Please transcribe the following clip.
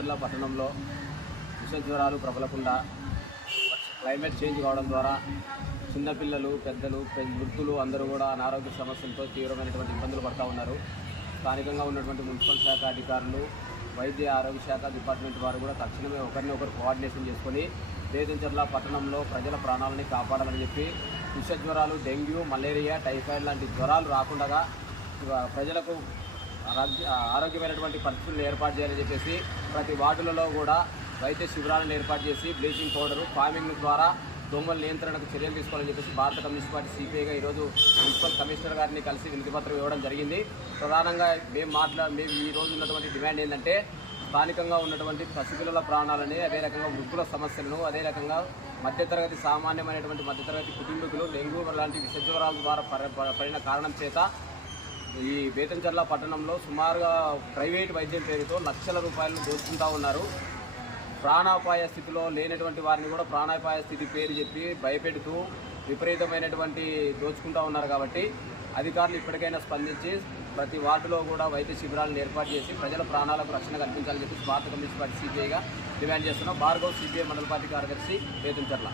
బేతంచెర్ల పట్టణంలో విష జ్వరాలు ప్రబలకుండా క్లైమేట్ చేంజ్ కావడం ద్వారా చిన్నపిల్లలు, పెద్దలు, వృద్ధులు అందరూ కూడా అనారోగ్య సమస్యలతో తీవ్రమైనటువంటి ఇబ్బందులు పడుతూ ఉన్నారు. స్థానికంగా ఉన్నటువంటి మున్సిపల్ శాఖ అధికారులు, వైద్య ఆరోగ్య శాఖ డిపార్ట్మెంట్ వారు కూడా తక్షణమే ఒకరినొకరు కోఆర్డినేషన్ చేసుకొని బేతంచెర్ల పట్టణంలో ప్రజల ప్రాణాలని కాపాడాలని చెప్పి విష జ్వరాలు, డెంగ్యూ, మలేరియా, టైఫాయిడ్ లాంటి జ్వరాలు రాకుండా ప్రజలకు ఆరోగ్యమైనటువంటి పరిస్థితులను ఏర్పాటు చేయాలని చెప్పేసి ప్రతి వార్డులలో కూడా వైద్య శిబిరాలను ఏర్పాటు చేసి బ్లీచింగ్ పౌడరు, ఫార్మింగ్ ద్వారా దోమల నియంత్రణకు చర్యలు తీసుకోవాలని చెప్పేసి భారత కమ్యూనిస్ట్ పార్టీ సిపిఐగా ఈరోజు మున్సిపల్ కమిషనర్ గారిని కలిసి వినతిపత్రం ఇవ్వడం జరిగింది. ప్రధానంగా మేము ఈరోజు ఉన్నటువంటి డిమాండ్ ఏంటంటే స్థానికంగా ఉన్నటువంటి పసిపిల్లల ప్రాణాలని, అదే రకంగా వృద్ధుల సమస్యలను, అదే రకంగా మధ్యతరగతి సామాన్యమైనటువంటి మధ్యతరగతి కుటుంబీకులు డెంగ్యూ లాంటి విష జ్వరాల ద్వారా పడిన కారణం చేత ఈ బేతంచెర్ల పట్టణంలో సుమారుగా ప్రైవేట్ వైద్యం పేరుతో లక్షల రూపాయలను దోచుకుంటూ ఉన్నారు. ప్రాణాపాయ స్థితిలో లేనటువంటి వారిని కూడా ప్రాణాపాయ స్థితి పేరు చెప్పి భయపెడుతూ విపరీతమైనటువంటి దోచుకుంటూ ఉన్నారు. కాబట్టి అధికారులు ఇప్పటికైనా స్పందించి ప్రతి వార్డులో కూడా వైద్య శిబిరాలను ఏర్పాటు చేసి ప్రజల ప్రాణాలకు రక్షణ కల్పించాలని చెప్పి భారత కమ్యూనిస్ట్ పార్టీ సిపిఐగా డిమాండ్ చేస్తున్నాం. భార్గవ్, సిపిఐ మండల పార్టీ కార్యదర్శి, బేతంచెర్ల.